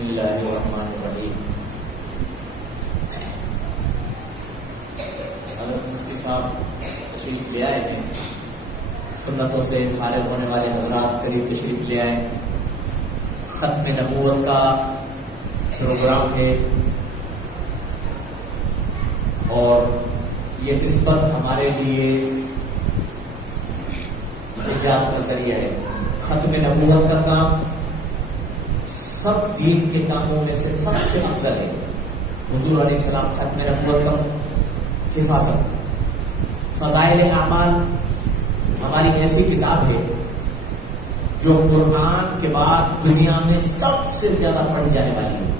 بسم اللہ الرحمن الرحیم. حضرت مفتی صاحب تشریف لے آئے ہیں. سنتوں سے فارغ ہونے والے حضرات قریب تشریف لے آئے. ختم نبوت کا پروگرام ہے اور یہ نسبت ہمارے لیے نجات کا ذریعہ ہے. ختم نبوت کا کام سب دین کے کاموں میں سے سب سے افضل ہے. حضور علیہ السلام ختم نبوت کا حفاظت. فضائل اعمال ہماری ایسی کتاب ہے جو قرآن کے بعد دنیا میں سب سے زیادہ پڑھی جانے والی ہے.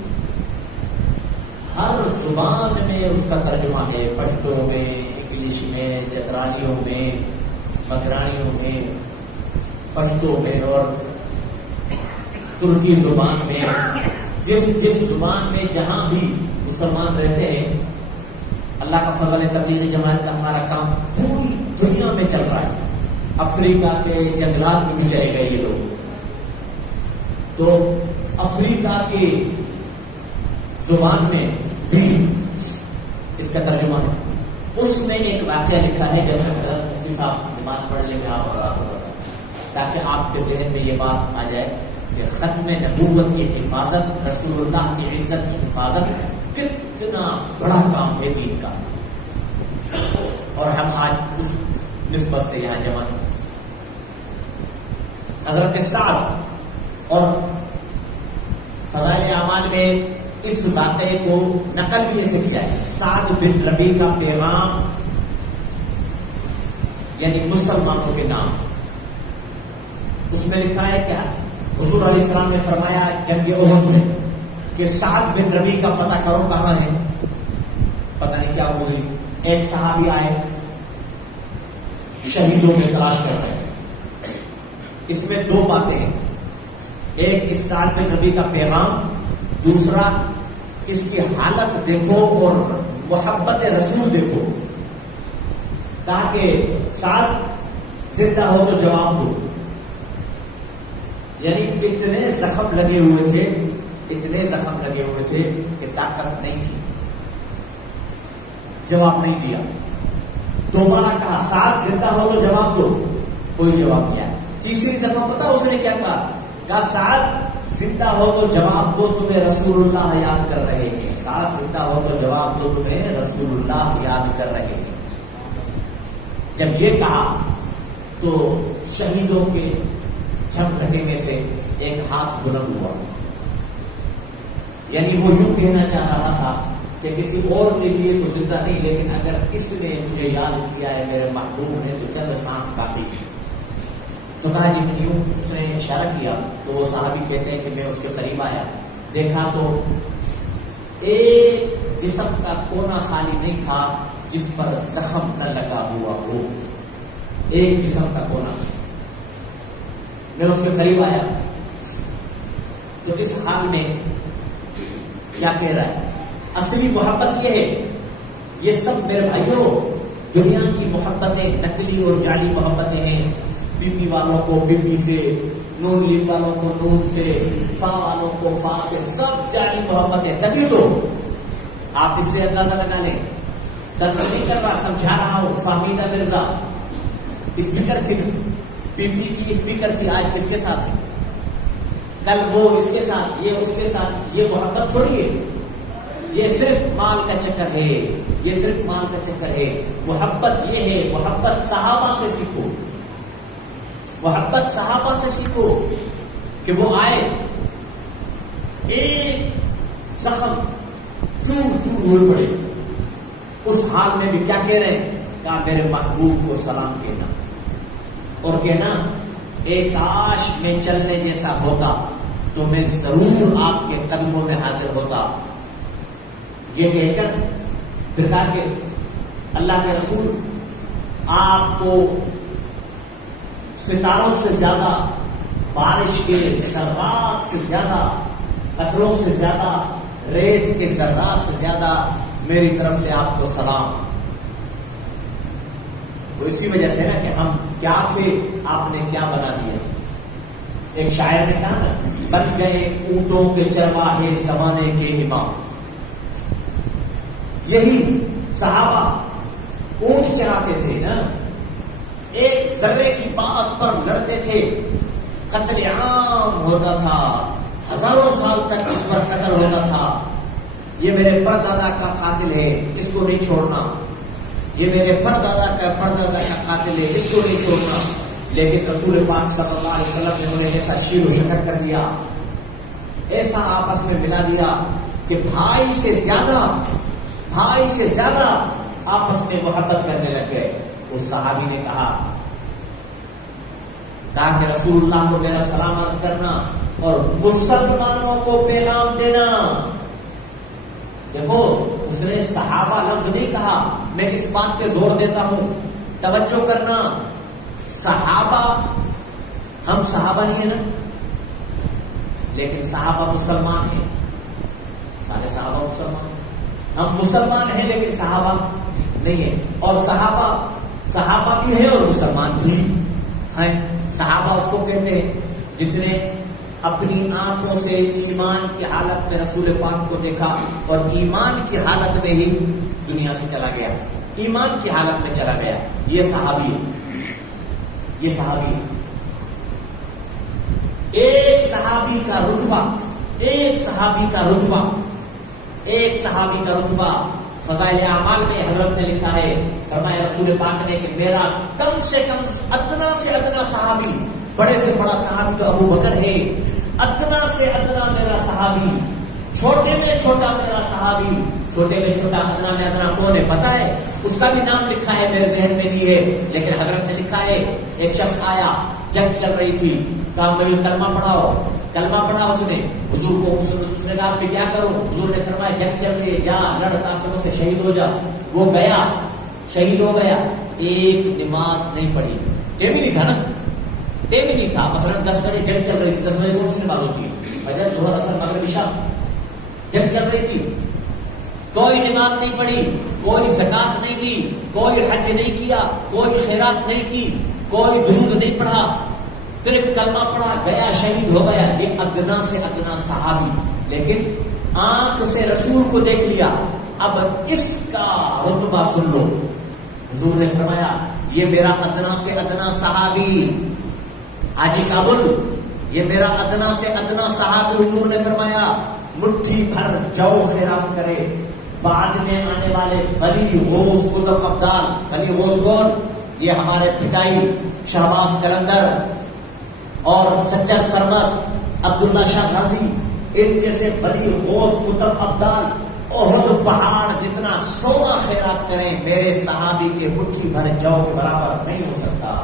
ہر زبان میں اس کا ترجمہ ہے. پشتو میں، انگلش میں، چترانیوں میں، مکرانیوں میں، پشتو میں اور ترکی زبان میں. جس زبان میں جہاں بھی مسلمان رہتے ہیں، اللہ کا فضل ہے. تبلیغی جماعت کا ہمارا کام پوری دنیا میں چل رہا ہے. افریقہ کے جنگلات میں بھی چلے گئے یہ لوگ. تو افریقہ کی زبان میں بھی اس کا ترجمہ ہے. اس میں ایک واقعہ لکھا ہے. جب مفتی صاحب نماز پڑھ لیں گے آپ اور تاکہ آپ کے ذہن میں یہ بات آ جائے کہ ختم نبوت کی حفاظت، رسول اللہ کی عزت کی حفاظت کتنا بڑا کام ہے دین کا. اور ہم آج اس نسبت سے یہاں جمع ہیں. حضرت سعد اور فضائل اعمال میں اس واقعے کو نقل بھی ایسے کیا ہے. سعد بن ربیع کا پیغام یعنی مسلمانوں کے نام. اس میں لکھا ہے کیا؟ حضور علیہ السلام نے فرمایا جنگ احد میں کہ سعد بن ربیع کا پتہ کرو کہاں ہے. پتہ نہیں کیا ہوئی. ایک صحابی آئے شہیدوں میں تلاش کر رہے ہیں. اس میں دو باتیں ہیں. ایک اس سعد بن ربیع کا پیغام، دوسرا اس کی حالت دیکھو اور محبت رسول دیکھو. تاکہ سعد زندہ ہو تو جواب دو. یعنی اتنے زخم لگے ہوئے تھے، اتنے زخم لگے ہوئے تھے کہ طاقت نہیں تھی. جواب نہیں دیا. دوبارہ کہا سعد زندہ ہو تو جواب دو. کوئی جواب نہیں آیا. تیسری دفعہ پتا اس نے کیا کہا سعد زندہ ہو تو جواب دو، تمہیں رسول اللہ یاد کر رہے ہیں. سعد زندہ ہو تو جواب دو، تمہیں رسول اللہ یاد کر رہے ہیں. جب یہ کہا تو شہیدوں کے جھمگھٹے میں سے ایک ہاتھ بلند ہوا. یعنی وہ یوں کہنا چاہ رہا تھا کہ کسی اور کے لیے تو زندہ نہیں، لیکن اگر اس نے مجھے یاد کیا ہے، میرے محبوب نے، تو چند سانس کافی ہے. تو کہا جی میں یوں. اس نے اشارہ کیا تو وہ صحابی کہتے ہیں کہ میں اس کے قریب آیا، دیکھا تو ایک جسم کا کونا خالی نہیں تھا جس پر زخم نہ لگا ہوا ہو. ایک جسم کا کونا. میں اس کے قریب آیا تو اس حال میں کیا کہہ رہا ہے؟ اصلی محبت یہ ہے. یہ سب میرے بھائیوں دنیا کی محبتیں نقلی اور جعلی محبتیں ہیں. بی پی والوں کو بی پی سے، نون لیگ والوں کو نون سے، فا والوں کو فا سے، سب جعلی محبتیں. تبھی تو آپ اس سے اندازہ لگا لیں. تب نہیں کر رہا، سمجھا رہا ہوں. فہمیدہ مرزا اسپیکر تھی، پی پی کی اسپیکر تھی. آج کس کے ساتھ ہے؟ کل وہ اس کے ساتھ، یہ اس کے ساتھ. یہ محبت تھوڑی ہے. یہ صرف مال کا چکر ہے. یہ صرف مال کا چکر ہے. محبت یہ ہے. محبت صحابہ سے سیکھو. محبت صحابہ سے سیکھو کہ وہ آئے ایک زخم چور چور ہوئے پڑے. اس حال میں بھی کیا کہہ رہے ہیں؟ کہا میرے محبوب کو سلام کہنا اور کہنا ایک کاش میں چلنے جیسا ہوتا تو میں ضرور آپ کے قدموں میں حاضر ہوتا. یہ کہہ کر دکھا کے اللہ کے رسول آپ کو ستاروں سے زیادہ، بارش کے ذرات سے زیادہ، قطروں سے زیادہ، ریت کے ذرات سے زیادہ میری طرف سے آپ کو سلام. تو اسی وجہ سے نا کہ ہم کیا تھے، آپ نے کیا بنا دیا. ایک شاعر نے کہا نا، بن گئے اونٹوں کے چرواہے زمانے کے امام. یہی صحابہ اونٹ چراتے تھے نا، ایک ذرے کی بات پر لڑتے تھے، قتل عام ہوتا تھا، ہزاروں سال تک اس پر قتل ہوتا تھا. یہ میرے پردادا کا قاتل ہے، اس کو نہیں چھوڑنا. یہ میرے پردادا کا قاتل ہے، اس کو نہیں چھوڑنا. لیکن رسول پاک صلی اللہ علیہ وسلم نے انہیں ایسا شیر و شکر کر دیا، ایسا آپس میں ملا دیا کہ بھائی سے زیادہ آپس میں محبت کرنے لگ گئے. اس صحابی نے کہا کہ رسول اللہ کو میرا سلام عرض کرنا اور مسلمانوں کو پیغام دینا. دیکھو اس نے صحابہ لفظ نہیں کہا. میں اس بات پہ زور دیتا ہوں، توجہ کرنا. صحابہ، ہم صحابہ نہیں ہیں نا، لیکن صحابہ مسلمان ہیں. سارے صحابہ مسلمان ہیں. ہم مسلمان ہیں لیکن صحابہ نہیں ہیں. اور صحابہ بھی ہیں اور مسلمان بھی ہیں. صحابہ اس کو کہتے ہیں جس نے اپنی آنکھوں سے ایمان کی حالت میں رسول پاک کو دیکھا اور ایمان کی حالت میں ہی دنیا سے چلا گیا، ایمان کی حالت میں چلا گیا. یہ صحابی ایک صحابی کا رتبہ فضائل اعمال میں حضرت نے لکھا ہے، فرمایا رسول پاک نے کہ میرا کم سے کم ادنا سے ادنا صحابی، بڑے سے بڑا صحابی تو ابو بکر ہے، ادنا سے ادنا میرا صحابی، چھوٹے میں چھوٹا میرا صحابی. چھوٹے میں چھوٹا، ادنا میں ادنا کون ہے پتا ہے؟ اس کا بھی نام لکھا ہے، میرے ذہن میں نہیں ہے، لیکن حضرت نے لکھا ہے ایک شخص آیا، جنگ چل رہی تھی، کہا مجھے کلمہ پڑھا. اس نے حضور کو، اس نے کہا میں کیا کروں؟ حضور نے فرمایا جنگ چل رہی ہے، جا لڑ، کافروں سے شہید ہو جا. وہ گیا، شہید ہو گیا. ایک نماز نہیں پڑھی. ٹائم ہی نہیں تھا. مثلا 10 بجے جنگ چل رہی تھی، 10 بجے کون سی نماز ہوتی ہے؟ فجر، ظہر، عصر، مغرب، عشاء. جنگ چل رہی تھی، کوئی نماز نہیں پڑھی، کوئی زکات نہیں دی، کوئی حج نہیں کیا، کوئی خیرات نہیں کی، کوئی درود نہیں پڑھا، صرف کلمہ پڑھا، گیا، شہید ہو گیا. یہ ادنا سے ادنا صحابی، لیکن آنکھ سے رسول کو دیکھ لیا. اب اس کا رتبہ سن لو. حضور نے فرمایا یہ میرا ادنا سے ادنا صحابی حاجی کابل، یہ میرا ادنا سے ادنا صحابی. حضور نے فرمایا مٹھی بھر جو خیرات کرے، بعد میں آنے والے ولی غوث قطب ابدال. ولی غوث کون؟ یہ ہمارے پٹائی شہباز قلندر اور سچا سرمست عبداللہ شاہ غازی، ان جیسے ولی غوث قطب ابدال احد پہاڑ جتنا سونا خیرات کریں، میرے صحابی کے مٹھی بھر جو کے برابر نہیں ہو سکتا.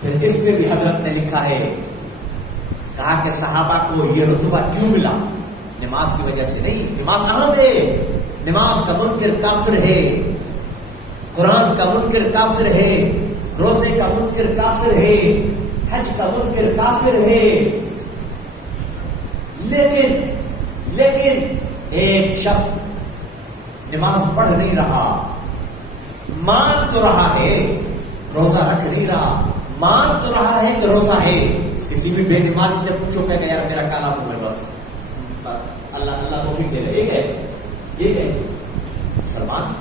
پھر اس پہ بھی حضرت نے لکھا ہے، کہا کہ صحابہ کو یہ رتبہ کیوں ملا؟ نماز کی وجہ سے نہیں. نماز اہم ہے، نماز کا منکر کافر ہے، قرآن کا منکر کافر ہے، روزے کا منکر کافر ہے، حج کا منکر کافر ہے. لیکن ایک شخص نماز پڑھ نہیں رہا، مان تو رہا ہے، روزہ رکھ نہیں رہا، مان تو رہا ہے کہ روزہ ہے. کسی بھی بے نمازی سے پوچھو کہ یار میرا کالا منہ ہے، بس اللہ کو دے گا. یہ ہے مسلمان.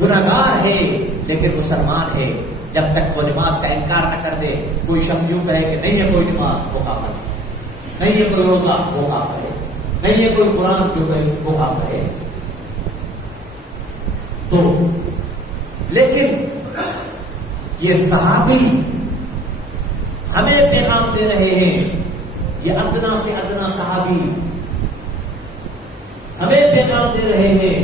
گناہگار ہے لیکن مسلمان ہے. جب تک وہ نماز کا انکار نہ کر دے. کوئی شخص یوں کہے کہ نہیں ہے کوئی نماز، وہ کافر ہے. نہیں ہے کوئی روزہ، وہ کافر ہے. نہیں ہے کوئی قرآن، جو کہے وہ کافر ہے. تو لیکن یہ صحابی ہمیں پیغام دے رہے ہیں، یہ ادنا سے ادنا صحابی ہمیں پیغام دے رہے ہیں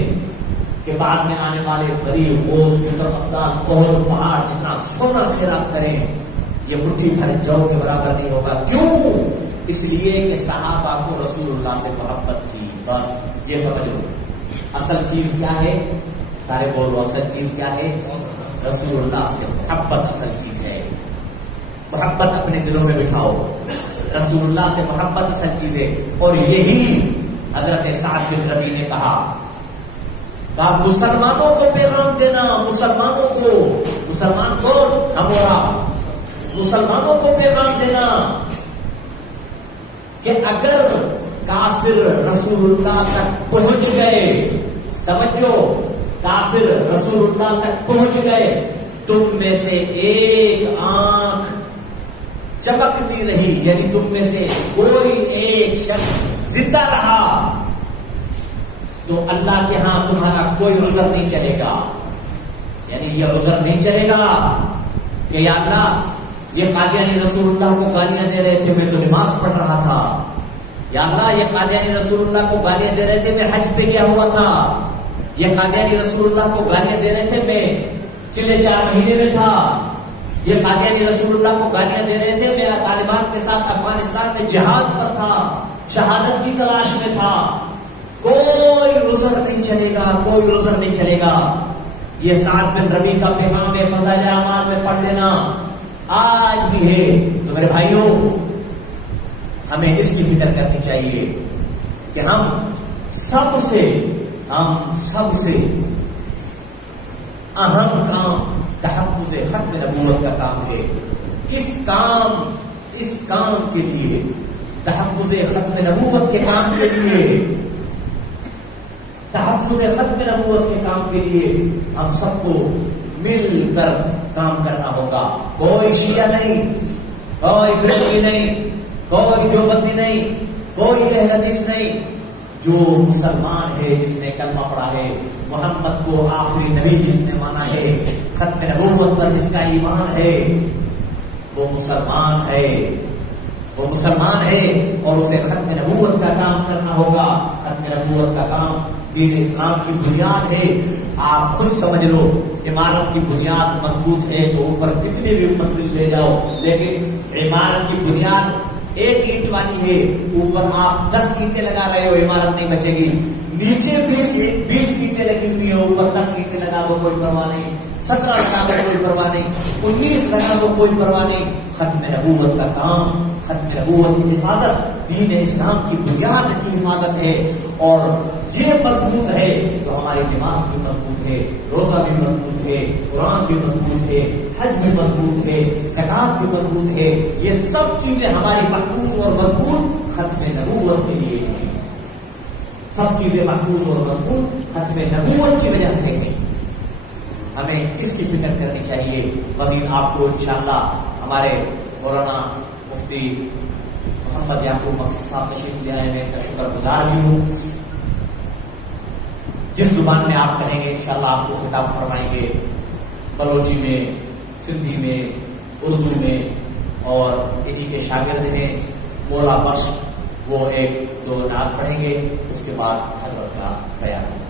کہ بعد میں آنے والے ولی غوث قطب ابدال احد پہاڑ جتنا سونا خیرات کریں، یہ مٹھی بھر جو کے برابر نہیں ہوگا. کیوں؟ اس لیے کہ صحابہ کو رسول اللہ سے محبت تھی. بس یہ سمجھ لو. اصل چیز کیا ہے؟ سارے بولو، اصل چیز کیا ہے؟ رسول اللہ سے محبت اصل چیز ہے. محبت اپنے دلوں میں بٹھاؤ. رسول اللہ سے محبت اصل چیز ہے. اور یہی حضرت سعد بن ربیع نے کہا مسلمانوں کو پیغام دینا. مسلمانوں کو، مسلمان کون؟ ہم اور آپ. مسلمانوں کو پیغام دینا کہ اگر کافر رسول اللہ تک پہنچ گئے، توجہ، کافر رسول اللہ تک پہنچ گئے، تم میں سے ایک آنکھ چمکتی رہی، یعنی تم میں سے کوئی ایک شخص زندہ رہا، تو اللہ کے ہاں تمہارا کوئی عذر نہیں چلے گا. یعنی یہ عذر نہیں چلے گا کہ یا اللہ یہ قادیانی رسول اللہ کو گالیاں دے رہے تھے، میں تو نماز پڑھ رہا تھا. یا اللہ یہ قادیانی رسول اللہ کو گالیاں دے رہے تھے، میں حج پہ گیا ہوا تھا. یہ قادیانی رسول اللہ کو گالیاں دے رہے تھے، میں چلے 4 مہینے میں تھا. یہ قادیانی رسول اللہ کو گالیاں دے رہے تھے، میں طالبان کے ساتھ افغانستان میں جہاد پر تھا، شہادت کی تلاش میں تھا. کوئی عذر نہیں چلے گا، کوئی عذر نہیں چلے گا. یہ سعد بن ربیع کا پیغام ہے، فضائل اعمال میں پڑھ لینا، آج بھی ہے. تو میرے بھائیوں، ہمیں اس کی فکر کرنی چاہیے کہ ہم سب سے اہم کام تحفظ ختم نبوت کا کام ہے. اس کام کے لیے، تحفظ ختم نبوت کے کام کے لیے، تحفظ ختم نبوت کے کام کے لیے ہم سب کو مل کر کام کرنا ہوگا. کوئی شیعہ نہیں، کوئی بریلوی نہیں، کوئی دیوبندی نہیں، کوئی اہل حدیث نہیں. جو مسلمان ہے، جس نے کلمہ پڑھا ہے، محمد کو آخری نبی جس نے مانا ہے، ختم نبوت پر جس کا ایمان ہے، وہ مسلمان ہے. وہ مسلمان ہے اور اسے ختم نبوت کا کام کرنا ہوگا. ختم نبوت کا کام دین اسلام کی بنیاد ہے. آپ خود سمجھ لو، عمارت کی بنیاد مضبوط ہے تو اوپر کتنے بھی منزل لے جاؤ، لیکن عمارت کی بنیاد 1 اینٹ والی ہے، اوپر آپ 10 اینٹیں لگا رہے ہو، عمارت نہیں بچے گی. نیچے 20 اینٹیں لگی ہوئی ہے، اوپر 10 اینٹیں لگا دو، کوئی پرواہ نہیں. 17 لگا دو، کوئی پرواہ نہیں. 19 لگا دو، کوئی پرواہ نہیں. ختم نبوت کا کام، ختم نبوت کی حفاظت دین اسلام کی بنیاد کی حفاظت ہے. اور یہ مضبوط ہے تو ہماری نماز بھی مضبوط ہے، روزہ بھی مضبوط ہے، قرآن بھی مضبوط ہے، حج بھی مضبوط ہے، زکات بھی مضبوط ہے. یہ سب چیزیں ہماری محفوظ اور مضبوط ختم نبوت کے لیے ہیں. سب چیزیں محفوظ اور مضبوط ختم نبوت کی وجہ سے ہیں. ہمیں اس کی فکر کرنی چاہیے. مزید آپ کو انشاءاللہ ہمارے مولانا مفتی محمد یعقوب مقصد صاحب تشریف لے آئے، میں ان کا شکر گزار بھی ہوں. جس زبان میں آپ کہیں گے انشاءاللہ آپ کو خطاب فرمائیں گے. بلوچی میں، سندھی میں، اردو میں. اور انہی کے شاگرد ہیں مولا بخش، وہ 1-2 نعت پڑھیں گے، اس کے بعد حضرت کا بیان.